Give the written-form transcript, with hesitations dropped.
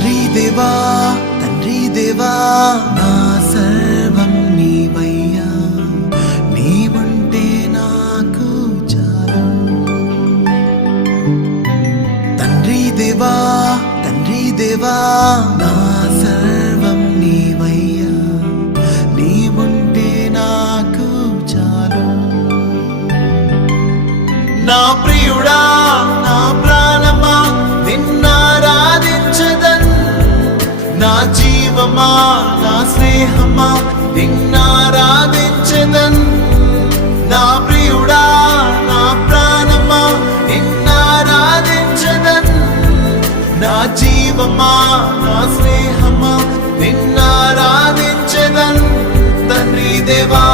తండ్రి దేవా నా సర్వం నీవయ్యా, నీవుంటే నాకు చాలు. తండ్రి దేవా నా సర్వం నీవయ్యా, నీవుంటే నాకు చాలు. నా ప్రియుడా నా ప్రాణమా నిన్నారాధించదన్, నా జీవమా నా స్నేహమా నిన్నారాధించదన్. నా ప్రియుడా నా ప్రాణమా నిన్నారాధించదన్, నా జీవమా నా స్నేహమా నిన్నారాధించదన్. తండ్రి దేవా